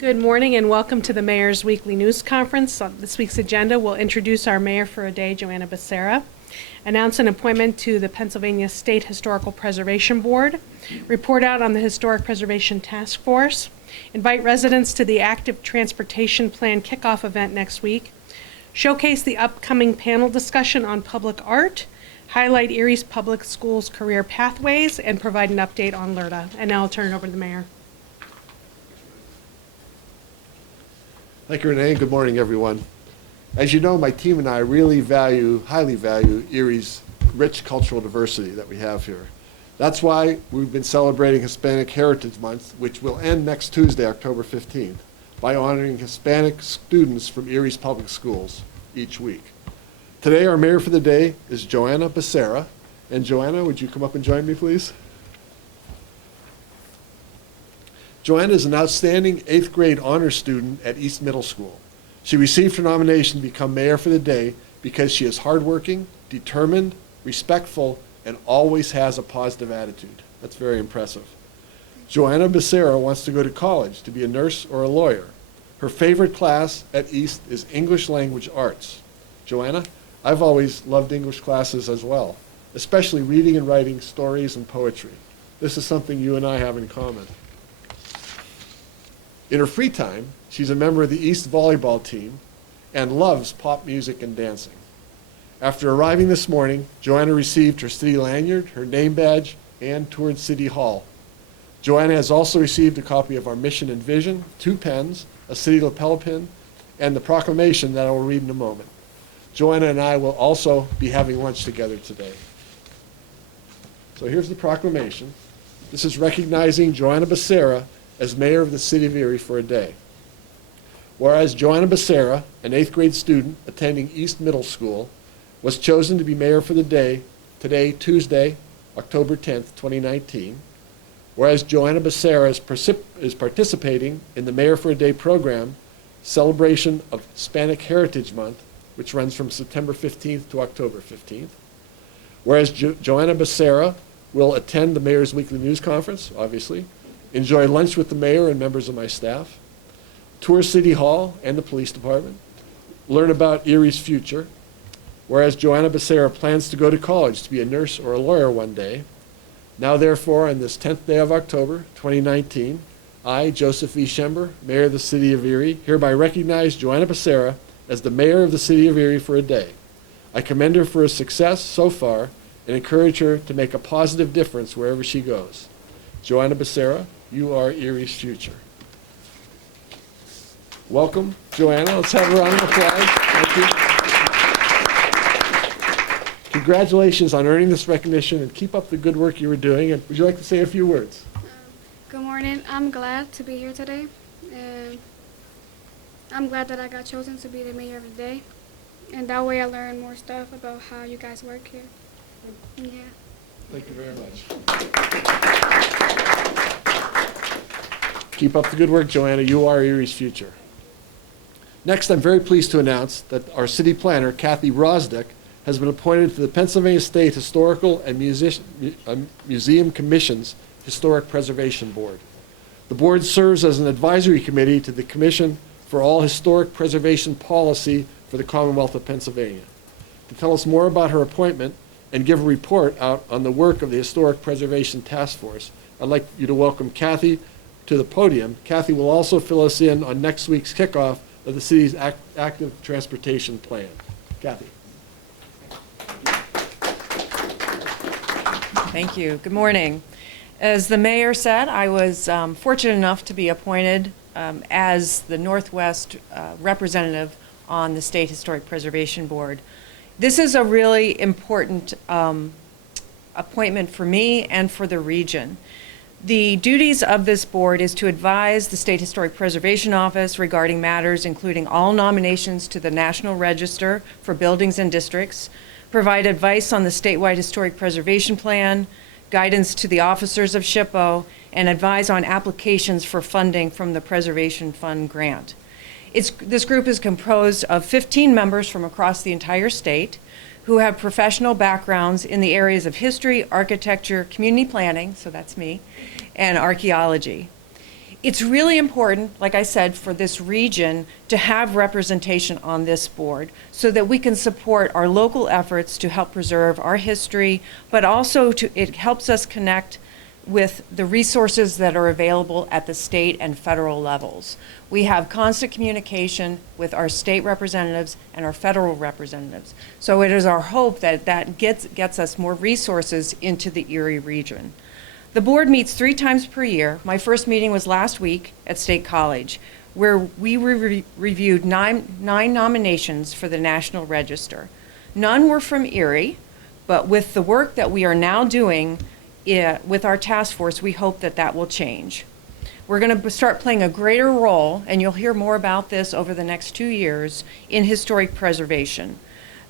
Good morning and welcome to the Mayor's Weekly News Conference. On this week's agenda, we'll introduce our mayor for a day, Joanna Becerra, announce an appointment to the Pennsylvania State Historical Preservation Board, report out on the Historic Preservation Task Force, invite residents to the Active Transportation Plan kickoff event next week, showcase the upcoming panel discussion on public art, highlight Erie's Public Schools career pathways, and provide an update on LERTA. And now I'll turn it over to the mayor. Thank you, Renee. Good morning, everyone. As you know, my team and I really highly value Erie's rich cultural diversity that we have here. That's why we've been celebrating Hispanic Heritage Month, which will end next Tuesday, October 15th, by honoring Hispanic students from Erie's public schools each week. Today, our mayor for the day is Joanna Becerra. And Joanna, would you come up and join me, please? Joanna is an outstanding 8th grade honors student at East Middle School. She received her nomination to become mayor for the day because she is hardworking, determined, respectful, and always has a positive attitude. That's very impressive. Joanna Becerra wants to go to college to be a nurse or a lawyer. Her favorite class at East is English Language Arts. Joanna, I've always loved English classes as well, especially reading and writing stories and poetry. This is something you and I have in common. In her free time, she's a member of the East volleyball team and loves pop music and dancing. After arriving this morning, Joanna received her city lanyard, her name badge, and toured City Hall. Joanna has also received a copy of our mission and vision, 2 pens, a city lapel pin, and the proclamation that I will read in a moment. Joanna and I will also be having lunch together today. So here's the proclamation. This is recognizing Joanna Becerra as mayor of the city of Erie for a day. Whereas Joanna Becerra, an 8th grade student attending East Middle School, was chosen to be mayor for the day today, Tuesday, October 10th, 2019. Whereas Joanna Becerra is participating in the Mayor for a Day program, celebration of Hispanic Heritage Month, which runs from September 15th to October 15th. Whereas Joanna Becerra will attend the Mayor's Weekly News Conference, obviously, enjoy lunch with the mayor and members of my staff, tour City Hall and the police department, learn about Erie's future, whereas Joanna Becerra plans to go to college to be a nurse or a lawyer one day. Now, therefore, on this 10th day of October, 2019, I, Joseph V. Schember, Mayor of the City of Erie, hereby recognize Joanna Becerra as the Mayor of the City of Erie for a day. I commend her for her success so far and encourage her to make a positive difference wherever she goes. Joanna Becerra, you are Erie's future. Welcome, Joanna. Let's have a round of applause. Thank you. Congratulations on earning this recognition, and keep up the good work you were doing. And would you like to say a few words? Good morning. I'm glad to be here today. And I'm glad that I got chosen to be the mayor of the day. And that way I learn more stuff about how you guys work here. Yeah. Thank you very much. Keep up the good work, Joanna. You are Erie's future. Next, I'm very pleased to announce that our city planner, Kathy Rosdick, has been appointed to the Pennsylvania State Historical and Museum Commission's Historic Preservation Board. The board serves as an advisory committee to the Commission for all Historic Preservation Policy for the Commonwealth of Pennsylvania. To tell us more about her appointment and give a report out on the work of the Historic Preservation Task Force, I'd like you to welcome Kathy to the podium. Kathy will also fill us in on next week's kickoff of the city's active transportation plan. Kathy. Thank you. Good morning. As the mayor said, I was fortunate enough to be appointed as the Northwest representative on the State Historic Preservation Board. This is a really important appointment for me and for the region. The duties of this board is to advise the State Historic Preservation Office regarding matters including all nominations to the National Register for buildings and districts, provide advice on the statewide historic preservation plan, guidance to the officers of SHPO, and advise on applications for funding from the Preservation Fund grant. This group is composed of 15 members from across the entire state who have professional backgrounds in the areas of history, architecture, community planning, so that's me, and archaeology. It's really important, like I said, for this region to have representation on this board so that we can support our local efforts to help preserve our history, but also it helps us connect with the resources that are available at the state and federal levels. We have constant communication with our state representatives and our federal representatives. So it is our hope that that gets us more resources into the Erie region. The board meets 3 times per year. My first meeting was last week at State College, where we reviewed nine nominations for the National Register. None were from Erie, but with the work that we are now doing with our task force, we hope that that will change. We're going to start playing a greater role, and you'll hear more about this over the next 2 years, in historic preservation.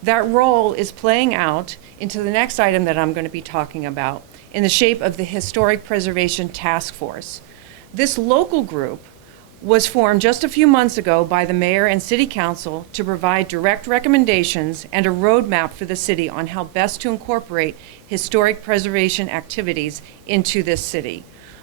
That role is playing out into the next item that I'm going to be talking about, in the shape of the Historic Preservation Task Force. This local group was formed just a few months ago by the mayor and city council to provide direct recommendations and a roadmap for the city on how best to incorporate historic preservation activities into this city.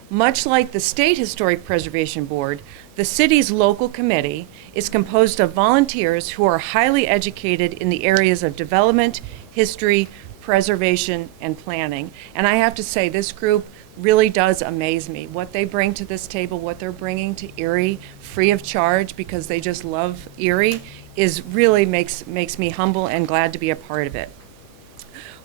Much like the State Historic Preservation Board, the city's local committee is composed of volunteers who are highly educated in the areas of development, history, preservation, and planning. And I have to say, this group really does amaze me. What they bring to this table, what they're bringing to Erie, free of charge because they just love Erie, is really makes me humble and glad to be a part of it.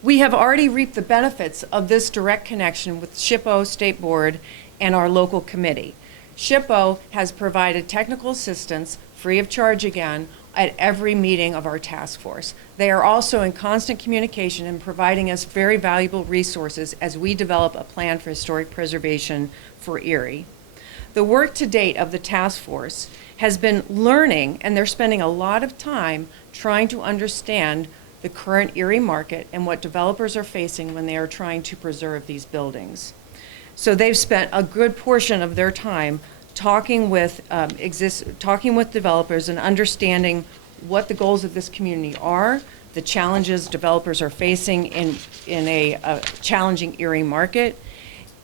We have already reaped the benefits of this direct connection with SHPO State Board and our local committee. SHPO has provided technical assistance, free of charge again, at every meeting of our task force. They are also in constant communication and providing us very valuable resources as we develop a plan for historic preservation for Erie. The work to date of the task force has been learning, and they're spending a lot of time trying to understand the current Erie market and what developers are facing when they are trying to preserve these buildings. So they've spent a good portion of their time talking with developers and understanding what the goals of this community are, the challenges developers are facing in a challenging Erie market,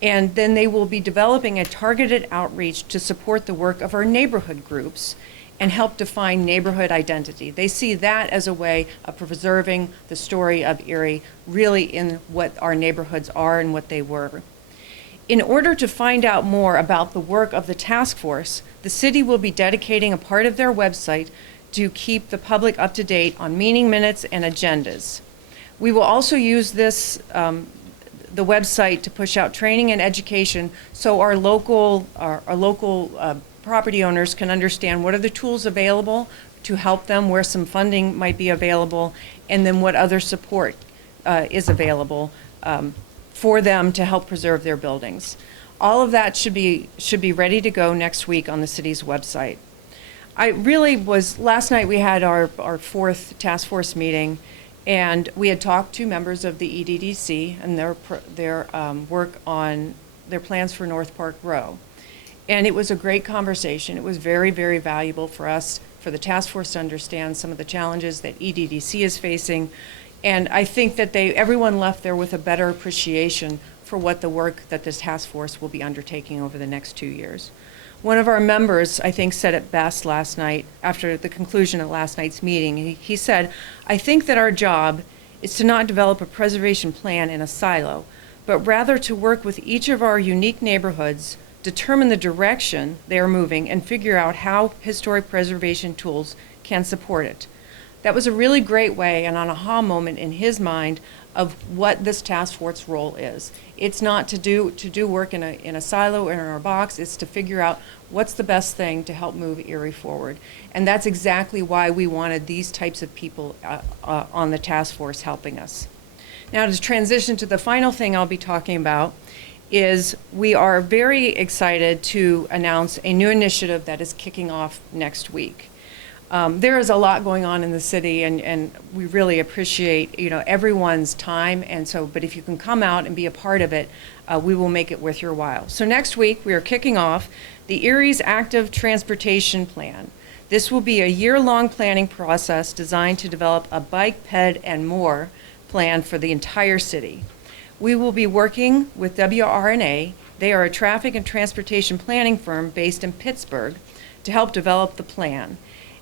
and then they will be developing a targeted outreach to support the work of our neighborhood groups and help define neighborhood identity. They see that as a way of preserving the story of Erie really in what our neighborhoods are and what they were. In order to find out more about the work of the task force, the city will be dedicating a part of their website to keep the public up to date on meeting minutes and agendas. We will also use the website to push out training and education so our local property owners can understand what are the tools available to help them, where some funding might be available, and then what other support is available for them to help preserve their buildings. All of that should be ready to go next week on the city's website. Last night we had our 4th task force meeting, and we had talked to members of the EDDC and their work on their plans for North Park Row. And it was a great conversation. It was very, very valuable for us, for the task force to understand some of the challenges that EDDC is facing. And I think that everyone left there with a better appreciation for what the work that this task force will be undertaking over the next 2 years. One of our members, I think, said it best last night after the conclusion of last night's meeting. He said, "I think that our job is to not develop a preservation plan in a silo, but rather to work with each of our unique neighborhoods, determine the direction they are moving, and figure out how historic preservation tools can support it." That was a really great way and an aha moment in his mind of what this task force role is. It's not to do work in a silo or in a box. It's to figure out what's the best thing to help move Erie forward. And that's exactly why we wanted these types of people on the task force helping us. Now, to transition to the final thing I'll be talking about is we are very excited to announce a new initiative that is kicking off next week. There is a lot going on in the city, and we really appreciate everyone's time. But if you can come out and be a part of it, we will make it worth your while. So next week we are kicking off the Erie's Active Transportation Plan. This will be a year-long planning process designed to develop a bike, ped, and more plan for the entire city. We will be working with WRNA They are a traffic and transportation planning firm based in Pittsburgh to help develop the plan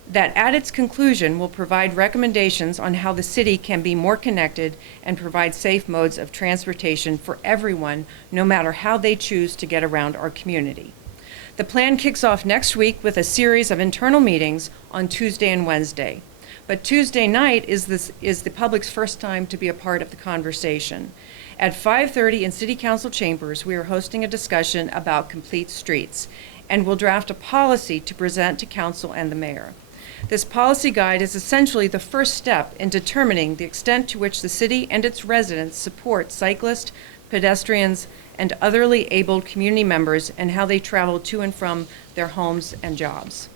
that at its conclusion will provide recommendations on how the city can be more connected and provide safe modes of transportation for everyone, no matter how they choose to get around our community. The plan kicks off next week with a series of internal meetings on Tuesday and Wednesday. But Tuesday night is the public's first time to be a part of the conversation. At 5:30 in City Council chambers, we are hosting a discussion about complete streets and will draft a policy to present to council and the mayor. This policy guide is essentially the first step in determining the extent to which the city and its residents support cyclists, pedestrians, and otherly abled community members and how they travel to and from their homes and jobs.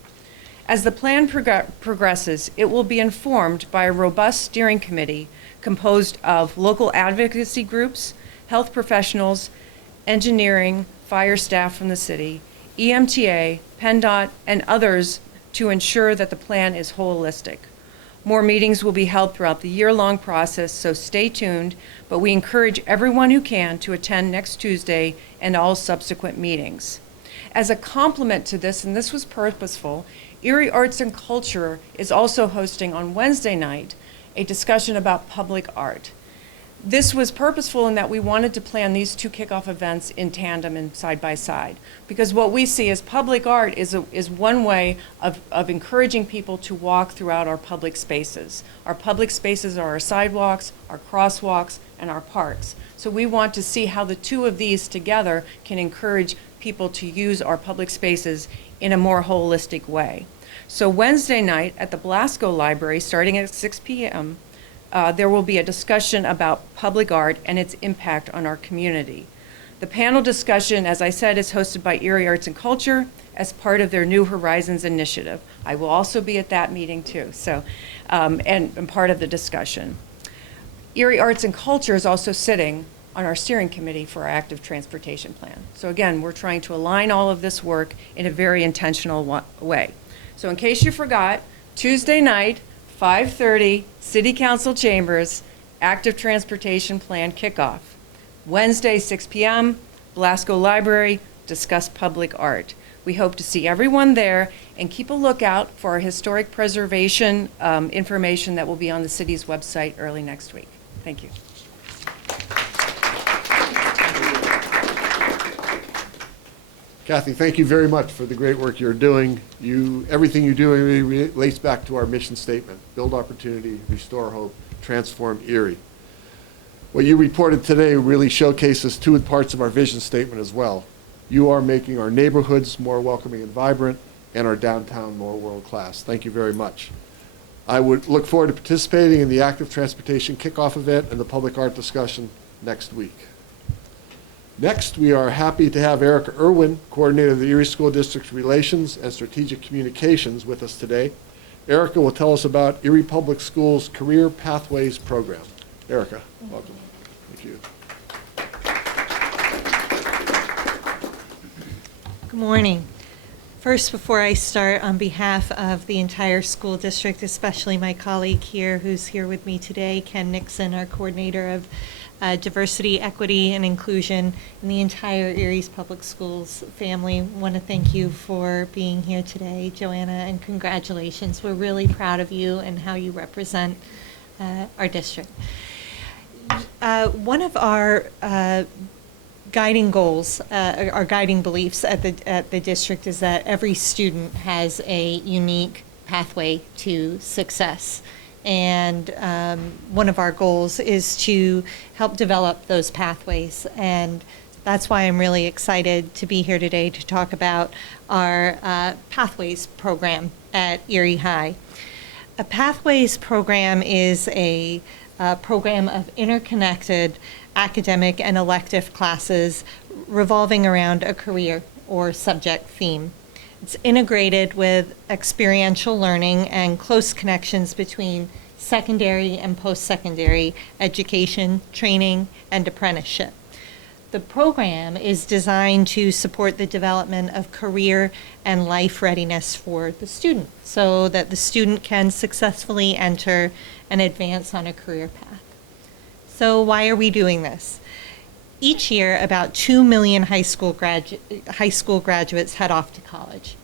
As the plan progresses, it will be informed by a robust steering committee composed of local advocacy groups, health professionals, engineering, fire staff from the city, EMTA, PennDOT, and others to ensure that the plan is holistic. More meetings will be held throughout the year-long process, so stay tuned, but we encourage everyone who can to attend next Tuesday and all subsequent meetings. As a complement to this, and this was purposeful, Erie Arts and Culture is also hosting on Wednesday night a discussion about public art. This was purposeful in that we wanted to plan these two kickoff events in tandem and side by side, because what we see as public art is one way of encouraging people to walk throughout our public spaces. Our public spaces are our sidewalks, our crosswalks, and our parks. So we want to see how the two of these together can encourage people to use our public spaces in a more holistic way. So Wednesday night at the Blasco Library, starting at 6 p.m., there will be a discussion about public art and its impact on our community. The panel discussion, as I said, is hosted by Erie Arts and Culture as part of their New Horizons initiative. I will also be at that meeting too, so and part of the discussion. Erie Arts and Culture is also sitting on our steering committee for our active transportation plan. So again, we're trying to align all of this work in a very intentional way. So in case you forgot, Tuesday night, 5:30, City Council chambers, active transportation plan kickoff. Wednesday, 6 p.m., Blasco Library, discuss public art. We hope to see everyone there, and keep a lookout for our historic preservation information that will be on the city's website early next week. Thank you. Kathy, thank you very much for the great work you're doing. Everything you do relates back to our mission statement: build opportunity, restore hope, transform Erie. What you reported today really showcases two parts of our vision statement as well. You are making our neighborhoods more welcoming and vibrant, and our downtown more world-class. Thank you very much. I would look forward to participating in the active transportation kickoff event and the public art discussion next week. Next, we are happy to have Erica Irwin, coordinator of the Erie School District's Relations and Strategic Communications, with us today. Erica will tell us about Erie Public Schools Career Pathways program. Erica, welcome. Thank you. Good morning. First, before I start, on behalf of the entire school district, especially my colleague here who's here with me today, Ken Nixon, our coordinator of diversity, equity, and inclusion, and the entire Erie's Public Schools family, want to thank you for being here today, Joanna, and congratulations. We're really proud of you and how you represent our district. One of our guiding goals, our guiding beliefs at the district is that every student has a unique pathway to success. And one of our goals is to help develop those pathways. And that's why I'm really excited to be here today to talk about our Pathways program at Erie High. A Pathways program is a program of interconnected academic and elective classes revolving around a career or subject theme. It's integrated with experiential learning and close connections between secondary and post-secondary education, training, and apprenticeship. The program is designed to support the development of career and life readiness for the student so that the student can successfully enter and advance on a career path. So why are we doing this? Each year, about 2 million high school graduates head off to college.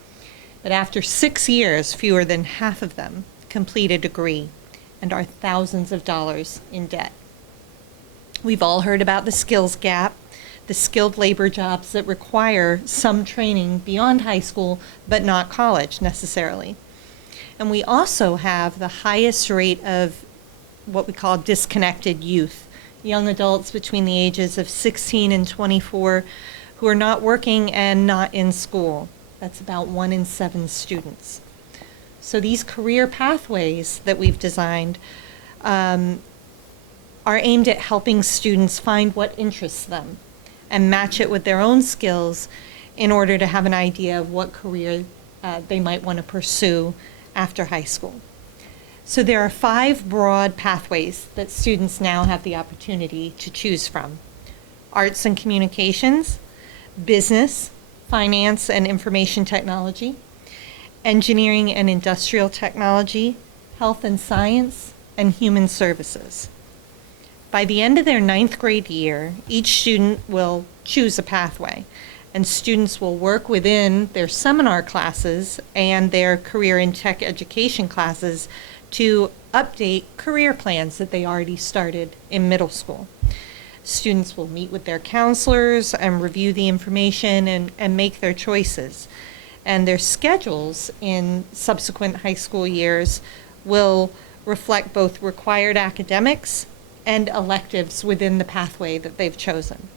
But after 6 years, fewer than half of them complete a degree and are thousands of dollars in debt. We've all heard about the skills gap, the skilled labor jobs that require some training beyond high school, but not college necessarily. And we also have the highest rate of what we call disconnected youth, young adults between the ages of 16 and 24 who are not working and not in school. That's about 1 in 7 students. So these career pathways that we've designed are aimed at helping students find what interests them and match it with their own skills in order to have an idea of what career they might want to pursue after high school. So there are 5 broad pathways that students now have the opportunity to choose from: arts and communications, business, finance and information technology, engineering and industrial technology, health and science, and human services. By the end of their 9th grade year, each student will choose a pathway, and students will work within their seminar classes and their career and tech education classes to update career plans that they already started in middle school. Students will meet with their counselors and review the information and make their choices. And their schedules in subsequent high school years will reflect both required academics and electives within the pathway that they've chosen.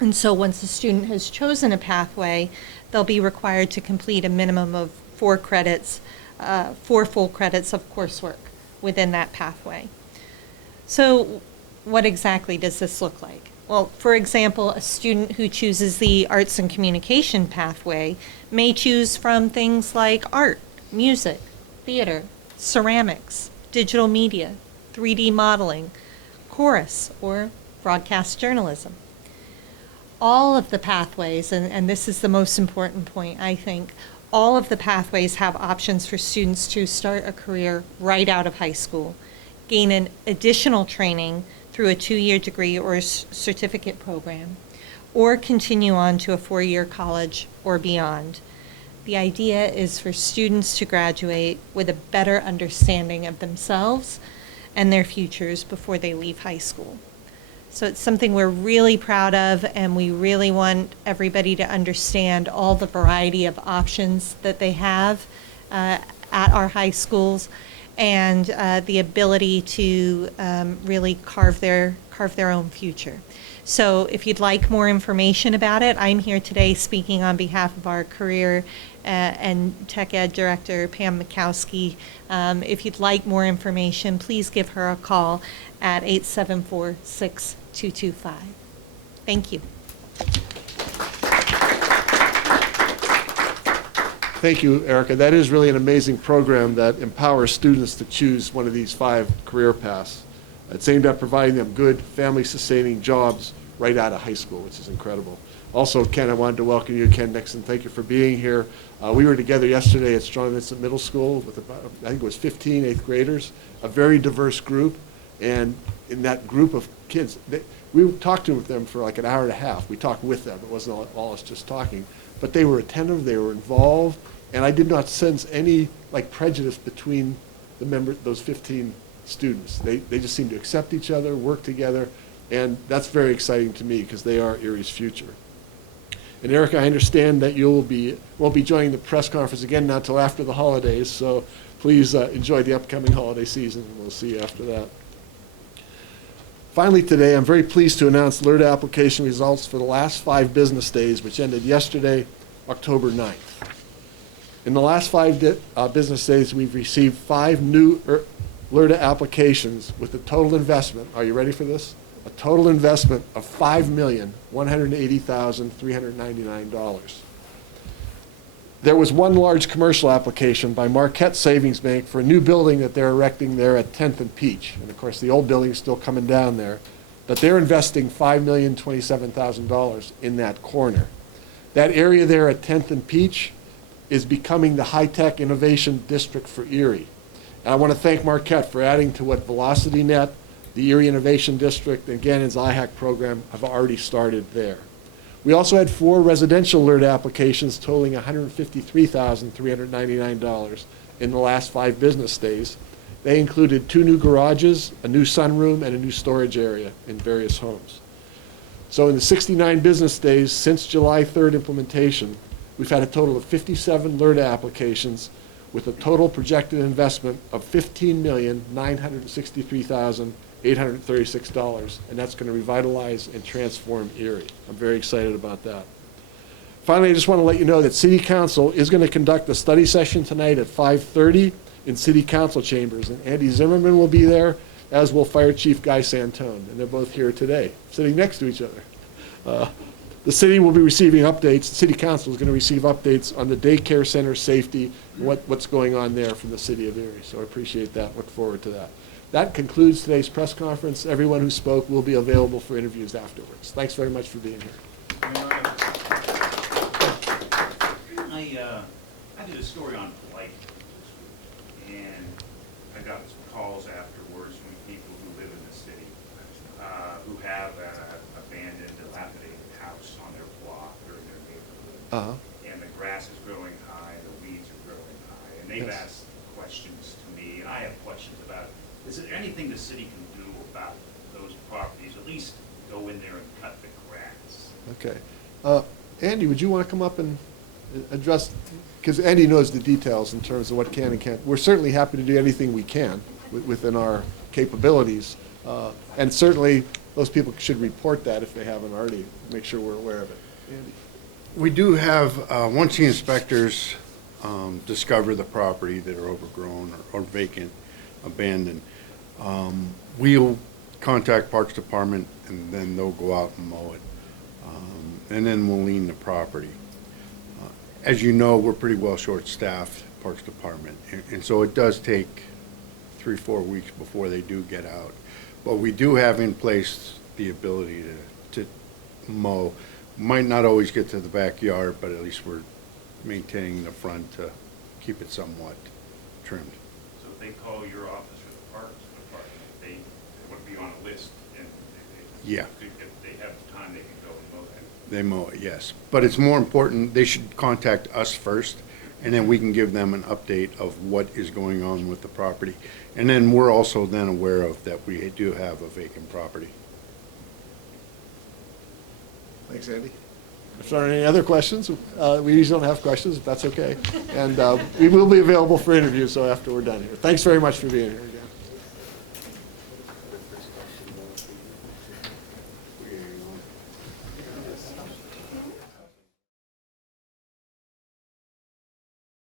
And so once a student has chosen a pathway, they'll be required to complete a minimum of 4 credits, 4 full credits of coursework within that pathway. So what exactly does this look like? Well, for example, a student who chooses the arts and communication pathway may choose from things like art, music, theater, ceramics, digital media, 3D modeling, chorus, or broadcast journalism. All of the pathways, and this is the most important point, I think, all of the pathways have options for students to start a career right out of high school, gain an additional training through a 2-year degree or certificate program, or continue on to a 4-year college or beyond. The idea is for students to graduate with a better understanding of themselves and their futures before they leave high school. So it's something we're really proud of, and we really want everybody to understand all the variety of options that they have at our high schools, and the ability to really carve their own future. So if you'd like more information about it, I'm here today speaking on behalf of our career and tech ed director, Pam Mikowski. If you'd like more information, please give her a call at 874-6225. Thank you. Thank you, Erica. That is really an amazing program that empowers students to choose one of these 5 career paths. It's aimed at providing them good, family-sustaining jobs right out of high school, which is incredible. Also, Ken, I wanted to welcome you. Ken Nixon, thank you for being here. We were together yesterday at Strong Vincent Middle School with about, I think it was 15 8th graders, a very diverse group. And in that group of kids, we talked to them for like an hour and a half. We talked with them. It wasn't all us just talking. But they were attentive, they were involved, and I did not sense any like prejudice between the members, those 15 students. They just seemed to accept each other, work together, and that's very exciting to me because they are Erie's future. And Erica, I understand that you won't be joining the press conference again not until after the holidays, so please enjoy the upcoming holiday season, and we'll see you after that. Finally today, I'm very pleased to announce LERTA application results for the last 5 business days, which ended yesterday, October 9th. In the last 5 business days, we've received 5 new LERTA applications with a total investment, are you ready for this? A total investment of $5,180,399. There was one large commercial application by Marquette Savings Bank for a new building that they're erecting there at 10th and Peach. And of course, the old building is still coming down there. But they're investing $5,027,000 in that corner. That area there at 10th and Peach is becoming the high-tech innovation district for Erie. And I want to thank Marquette for adding to what VelocityNet, The Erie Innovation District, and Gannon's IHAC program have already started there. We also had 4 residential alert applications totaling $153,399 in the last 5 business days. They included 2 new garages, a new sunroom, and a new storage area in various homes. So in the 69 business days since July 3rd implementation, we've had a total of 57 LERTA applications with a total projected investment of $15,963,836, and that's going to revitalize and transform Erie. I'm very excited about that. Finally, I just want to let you know that City Council is going to conduct a study session tonight at 5:30 in City Council chambers, and Andy Zimmerman will be there, as will Fire Chief Guy Santone, and they're both here today, sitting next to each other. The city will be receiving updates, the City Council is going to receive updates on the daycare center safety, what's going on there from the city of Erie, so I appreciate that, look forward to that. That concludes today's press conference. Everyone who spoke will be available for interviews afterwards. Thanks very much for being here. I did a story on blight this week, and I got some calls afterwards from people who live in the city, who have an abandoned, dilapidated house on their block or in their neighborhood. And the grass is growing high, the weeds are growing high, and they've Yes. asked questions to me, and I have questions about, is there anything the city can do about those properties, at least go in there and cut the grass? Okay. Andy, would you want to come up and address, because Andy knows the details in terms of what can and can't. We're certainly happy to do anything we can within our capabilities. And certainly, those people should report that if they haven't already, make sure we're aware of it. Andy? We do have, once the inspectors discover the property that are overgrown or vacant, abandoned, we'll contact Parks Department, and then they'll go out and mow it. And then we'll lien the property. As you know, we're pretty well short-staffed, Parks Department, and so it does take 3-4 weeks before they do get out. But we do have in place the ability to mow. Might not always get to the backyard, but at least we're maintaining the front to keep it somewhat trimmed. So if they call your office or the Parks Department, they would be on a list, and Yeah. if they have the time, they can go and mow that. They mow it, yes. But it's more important, they should contact us first, and then we can give them an update of what is going on with the property. And then we're also then aware of that we do have a vacant property. Thanks, Andy. If there are any other questions, we usually don't have questions, if that's okay. And we will be available for interviews, so after we're done here. Thanks very much for being here.